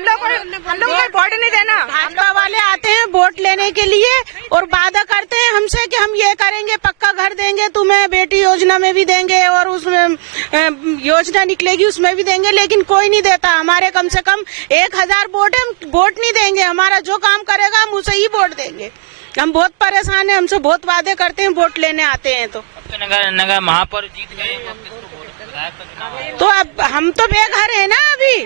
हम लोग को वोट नहीं देना। भाजपा वाले आते हैं वोट लेने के लिए और वादा करते हैं हमसे कि हम ये करेंगे, पक्का घर देंगे तुम्हें, बेटी योजना में भी देंगे और उसमें योजना निकलेगी उसमें भी देंगे, लेकिन कोई नहीं देता। हमारे कम से कम 1000 वोट है, हम वोट नहीं देंगे। हमारा जो काम करेगा हम उसे ही वोट देंगे। हम बहुत परेशान हैं, हमसे बहुत वादे करते हैं, वोट लेने आते हैं तो नगर महापौर जीत गए तो अब हम तो बेघर है ना अभी।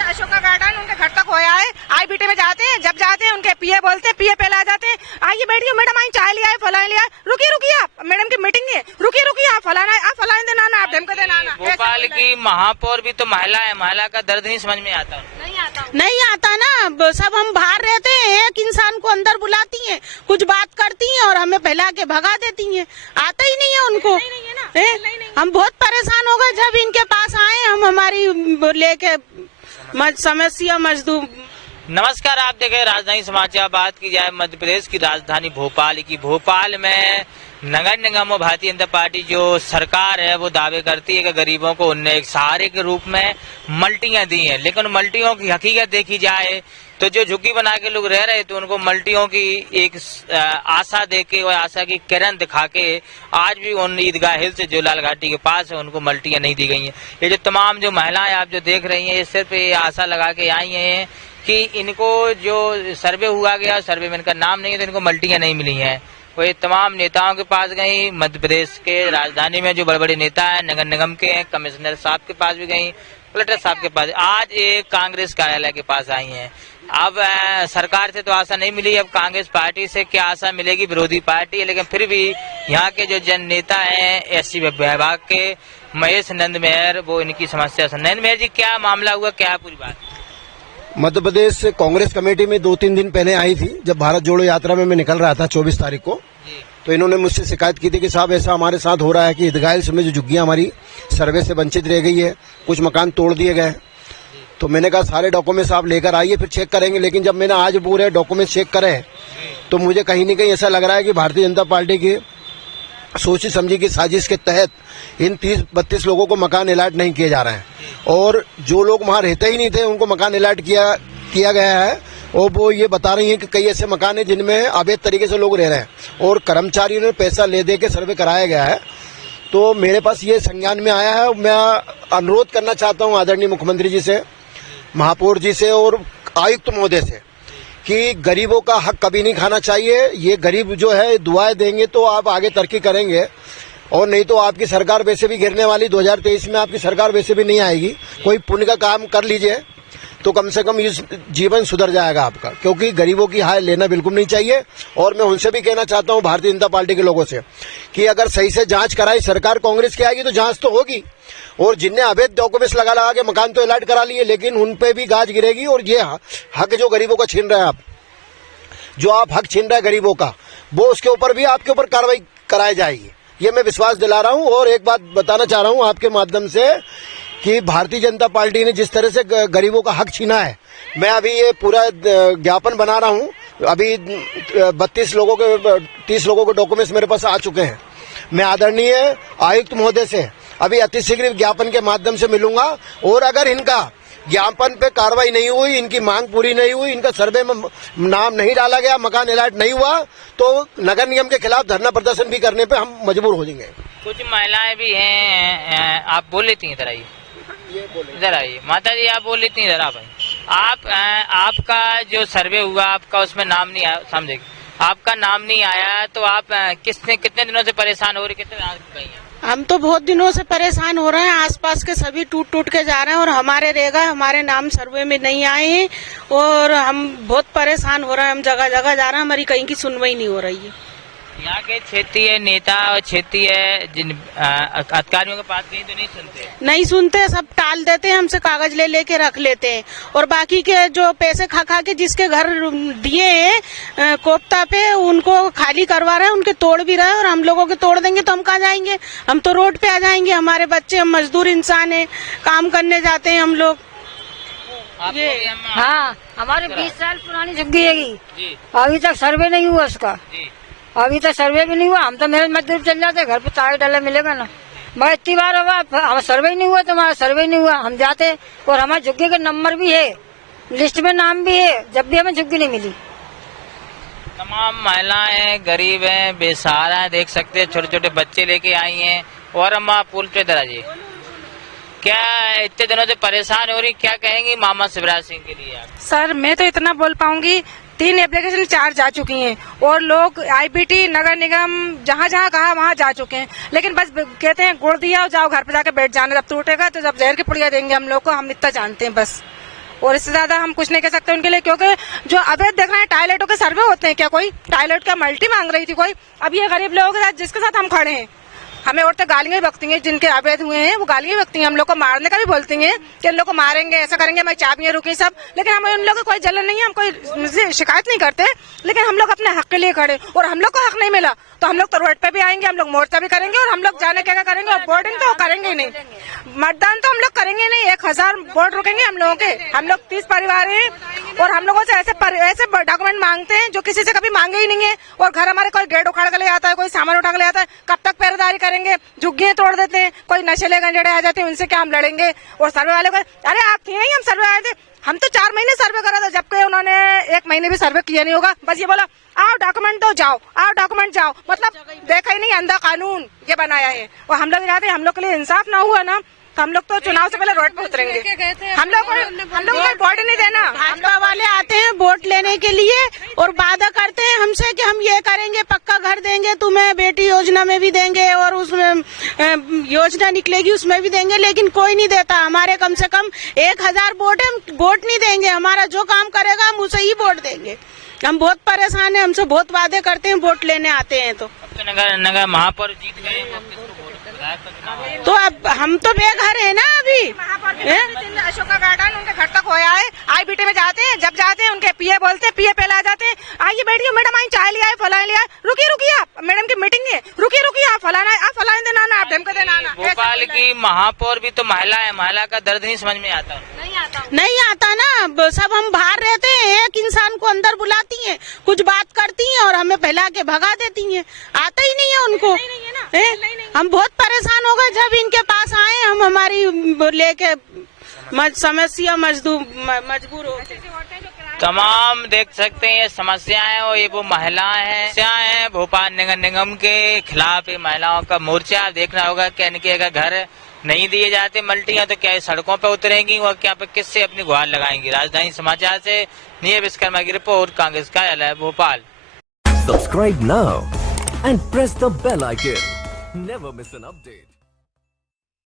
अशोक का गार्डन उनके घर तक होया है। आई बीटे में जाते हैं, जब जाते हैं उनके पीए बोलते हैं, पीए पहले आ जाते हैं, आइए बैठिए मैडम, आई चाय लिया है, फलाना लिया है, रुकिए आप मैडम की मीटिंग है, रुकिए आप फलाना देना ना, आप ढमके देना ना। भोपाल की महापौर भी तो महिला है, महिला का दर्द नहीं समझ में आता। नहीं आता ना। सब हम बाहर रहते हैं, एक इंसान को अंदर बुलाती हैं, कुछ बात करती हैं और हमें फैला के भगा देती हैं। आता ही नहीं है उनको। हम बहुत परेशान हो गए जब इनके पास आए। हम हमारी लेके समस्या मजदूर। नमस्कार, आप देख रहे राजधानी समाचार। बात की जाए मध्य प्रदेश की राजधानी भोपाल की। भोपाल में नगर निगम और भारतीय जनता पार्टी जो सरकार है वो दावे करती है कि गरीबों को उनने एक सहारे के रूप में मल्टियां दी हैं, लेकिन मल्टियों की हकीकत देखी जाए तो जो झुग्गी बना के लोग रह रहे थे उनको मल्टियों की एक आशा देके और आशा की किरण दिखा के आज भी उन ईदगाह हिल से जो लाल घाटी के पास है उनको मल्टियां नहीं दी गई हैं। ये जो तमाम जो महिलाएं आप जो देख रही हैं ये सिर्फ ये आशा लगा के आई हैं कि इनको जो सर्वे हुआ गया, सर्वे में इनका नाम नहीं है तो इनको मल्टियां नहीं मिली हैं। वो ये तमाम नेताओं के पास गई, मध्य प्रदेश के राजधानी में जो बड़े बड़े नेता हैं, नगर निगम के हैं, कमिश्नर साहब के पास भी गई, कलेक्टर साहब के पास, आज एक कांग्रेस कार्यालय के पास आई हैं। अब सरकार से तो आशा नहीं मिली, अब कांग्रेस पार्टी से क्या आशा मिलेगी, विरोधी पार्टी है, लेकिन फिर भी यहाँ के जो जन नेता हैं एससी विभाग के महेश नंद मेहर, वो इनकी समस्या सुन। नंद मेहर जी, क्या मामला हुआ, क्या पूरी बात? मध्य प्रदेश कांग्रेस कमेटी में 2-3 दिन पहले आई थी, जब भारत जोड़ो यात्रा में मैं निकल रहा था 24 तारीख को, तो इन्होंने मुझसे शिकायत की थी कि साहब ऐसा हमारे साथ हो रहा है कि ईदगाह हिल्स में जो झुग्गियां हमारी सर्वे से वंचित रह गई है, कुछ मकान तोड़ दिए गए। तो मैंने कहा सारे डॉक्यूमेंट्स आप लेकर आइए, फिर चेक करेंगे। लेकिन जब मैंने आज पूरे डॉक्यूमेंट्स चेक करे तो मुझे कहीं न कहीं ऐसा लग रहा है कि भारतीय जनता पार्टी की सोची समझी की साजिश के तहत इन 30-32 लोगों को मकान अलॉट नहीं किए जा रहे हैं, और जो लोग वहां रहते ही नहीं थे उनको मकान अलॉट किया गया है। और वो ये बता रही हैं कि कई ऐसे मकान हैं जिनमें अवैध तरीके से लोग रह रहे हैं और कर्मचारियों ने पैसा ले दे के सर्वे कराया गया है। तो मेरे पास ये संज्ञान में आया है। मैं अनुरोध करना चाहता हूं आदरणीय मुख्यमंत्री जी से, महापौर जी से और आयुक्त महोदय से कि गरीबों का हक कभी नहीं खाना चाहिए। ये गरीब जो है दुआएं देंगे तो आप आगे तरक्की करेंगे, और नहीं तो आपकी सरकार वैसे भी गिरने वाली। 2023 में आपकी सरकार वैसे भी नहीं आएगी। कोई पुण्य का काम कर लीजिए तो कम से कम इस जीवन सुधर जाएगा आपका, क्योंकि गरीबों की हाय लेना बिल्कुल नहीं चाहिए। और मैं उनसे भी कहना चाहता हूं, भारतीय जनता पार्टी के लोगों से, कि अगर सही से जांच कराई, सरकार कांग्रेस की आएगी तो जांच तो होगी, और जिनने अवैध डॉक्यूमेंट्स लगा के मकान तो अलॉट करा लिए, लेकिन उन पे भी गाज गिरेगी। और ये हक जो गरीबों का छीन रहे हैं आप, जो आप हक छीन रहे हैं गरीबों का, वो उसके ऊपर भी आपके ऊपर कार्रवाई कराई जाएगी, ये मैं विश्वास दिला रहा हूं। और एक बात बताना चाह रहा हूं आपके माध्यम से कि भारतीय जनता पार्टी ने जिस तरह से गरीबों का हक छीना है, मैं अभी ये पूरा ज्ञापन बना रहा हूं। अभी 30 लोगों के डॉक्यूमेंट्स मेरे पास आ चुके हैं। मैं आदरणीय आयुक्त महोदय से अभी अतिशीघ्र ज्ञापन के माध्यम से मिलूंगा, और अगर इनका ज्ञापन पे कार्रवाई नहीं हुई, इनकी मांग पूरी नहीं हुई, इनका सर्वे में नाम नहीं डाला गया, मकान अलॉट नहीं हुआ, तो नगर निगम के खिलाफ धरना प्रदर्शन भी करने पे हम मजबूर हो जाएंगे। कुछ महिलाएं भी हैं, आप बोल लेती हैं, इधर आइए, इधर आइए माता जी, आप बोल लेती हैं, इधर आप आपका जो सर्वे हुआ आपका उसमें नाम नहीं आया, समझे, आपका नाम नहीं आया, तो आप कितने दिनों से परेशान हो रही, कितने गई हैं? हम तो बहुत दिनों से परेशान हो रहे हैं। आसपास के सभी टूट के जा रहे हैं और हमारे रह गए, हमारे नाम सर्वे में नहीं आए हैं और हम बहुत परेशान हो रहे हैं। हम जगह जगह जा रहे हैं, हमारी कहीं की सुनवाई नहीं हो रही है। यहाँ के क्षेत्रीय नेता और क्षेत्रीय जिन अधिकारियों के पास गई तो नहीं सुनते, सब टाल देते हैं, हमसे कागज लेके रख लेते हैं, और बाकी के जो पैसे खा के जिसके घर दिए हैं कोफ्ता पे, उनको खाली करवा रहे हैं, उनके तोड़ भी रहे हैं। और हम लोगों के तोड़ देंगे तो हम कहाँ जाएंगे? हम तो रोड पे आ जाएंगे। हमारे बच्चे, हम मजदूर इंसान है, काम करने जाते हैं हम लोग। हाँ, हमारे 20 साल पुरानी झुग्गी है, अभी तक सर्वे नहीं हुआ उसका, अभी तक सर्वे भी नहीं हुआ। हम तो मेरे मजदूर चल जाते, घर पे तार डाला मिलेगा ना। मैं इतनी बार होगा, हमारा सर्वे नहीं हुआ तो हमारा सर्वे नहीं हुआ। हम जाते और हमारे झुग्गी का नंबर भी है, लिस्ट में नाम भी है, जब भी हमें झुग्गी नहीं मिली। तमाम महिलाएं गरीब हैं, बेसहारा हैं, देख सकते हैं छोटे छोटे बच्चे लेके आई हैं। और अम्मा पुल पे दराजी क्या इतने दिनों से परेशान हो रही, क्या कहेंगी मामा शिवराज सिंह के लिए आप? सर मैं तो इतना बोल पाऊंगी, 3 एप्लीकेशन 4 जा चुकी हैं और लोग आईबीटी नगर निगम जहाँ जहाँ कहा वहाँ जा चुके हैं, लेकिन बस कहते हैं गुड़ दिया और जाओ घर पे जाके बैठ जाना, जब टूटेगा तो जब जहर की पुड़िया देंगे हम लोग को, हम इतना जानते हैं बस। और इससे ज्यादा हम कुछ नहीं कह सकते उनके लिए, क्योंकि जो अवैध देख रहे हैं टॉयलेटों के सर्वे होते हैं क्या, कोई टॉयलेट का मल्टी मांग रही थी कोई, अब ये गरीब लोगों के साथ जिसके साथ हम खड़े हैं, हमें औरतें गालियां बकती हैं, जिनके अवैध हुए हैं वो गालियां बकती हैं, हम लोग को मारने का भी बोलती हैं कि इन लोग को मारेंगे, ऐसा करेंगे, हमारी चाबियां रुकी सब, लेकिन हमें उन लोगों को कोई जलन नहीं है, हम कोई शिकायत नहीं करते, लेकिन हम लोग अपने हक के लिए खड़े, और हम लोग को हक नहीं मिला तो हम लोग तो रोड पे भी आएंगे, हम लोग मोर्चा भी करेंगे, और हम लोग जाने क्या करेंगे, और वोटिंग तो करेंगे ही नहीं, मतदान तो हम लोग करेंगे नहीं, 1000 वोट रुकेंगे हम लोगों के, हम लोग 30 परिवार हैं और हम लोगों से ऐसे डॉक्यूमेंट मांगते हैं जो किसी से कभी मांगे ही नहीं है, और घर हमारे कोई गेट उखाड़ के ले आता है, कोई सामान उठा के ले आता है, कब तक पहरेदारी करेंगे, झुग्गियां तोड़ देते हैं, कोई नशेले गंजेड़े आ जाते हैं, उनसे क्या हम लड़ेंगे। और सर्वे वाले को अरे आप थे नहीं, हम सर्वे आए थे, हम तो 4 महीने सर्वे करा था, जबकि उन्होंने 1 महीने भी सर्वे किया नहीं होगा, बस ये बोला आओ डॉक्यूमेंट दो जाओ, आओ डॉक्यूमेंट जाओ, मतलब देखा ही नहीं, अंधा कानून ये बनाया है। और हम लोग चाहते हैं, हम लोग के लिए इंसाफ ना हुआ ना तो हम लोग तो चुनाव से पहले रोड पे उतरेंगे, हम लोग को वोट नहीं देना। भाजपा वाले आते हैं वोट लेने के लिए और वादा करते हैं हमसे कि हम ये करेंगे, पक्का घर देंगे तुम्हें, बेटी योजना में भी देंगे, और उसमें योजना निकलेगी उसमें भी देंगे, लेकिन कोई नहीं देता। हमारे कम से कम 1000 वोट है, हम वोट नहीं देंगे, हमारा जो काम करेगा हम उसे ही वोट देंगे। हम बहुत परेशान हैं, हमसे बहुत वादे करते हैं, वोट लेने आते हैं तो नगर महापौर जीत गए तो अब हम तो बेघर है ना अभी। अशोका गार्डन उनके घर तक होया है, आईबीटी में जाते हैं, जब जाते हैं उनके पीए बोलते हैं, पीए पहले आ जाते हैं, आइए बैठिए मैडम, आई चाय लिया है, फलाने लिया है, रुकिए आप मैडम की मीटिंग है, रुकिए आप फलाना देना ना, आप ढमके देना ना। भोपाल की महापौर भी तो महिला है, महिला का दर्द नहीं समझ में आता, नहीं आता ना, सब हम बाहर रहते हैं, एक इंसान को अंदर बुलाती हैं, कुछ बात करती हैं और हमें फैला के भगा देती हैं, आता ही नहीं है उनको। हम बहुत परेशान हो गए जब इनके पास आए, हम हमारी लेके समस्या मजबूर हो गए। तमाम देख सकते हैं ये समस्याएं और ये वो महिलाएं हैं भोपाल नगर निगम के खिलाफ, ये महिलाओं का मोर्चा। आप देखना होगा कि इनके अगर घर नहीं दिए जाते मल्टियां तो क्या ये सड़कों पर उतरेंगी और क्या पे किससे अपनी गुहार लगाएंगी। राजधानी समाचार से नीरज विश्वकर्मा की रिपोर्ट, कांग्रेस कार्यालय Bhopal. Subscribe now and press the bell icon. Never miss an update.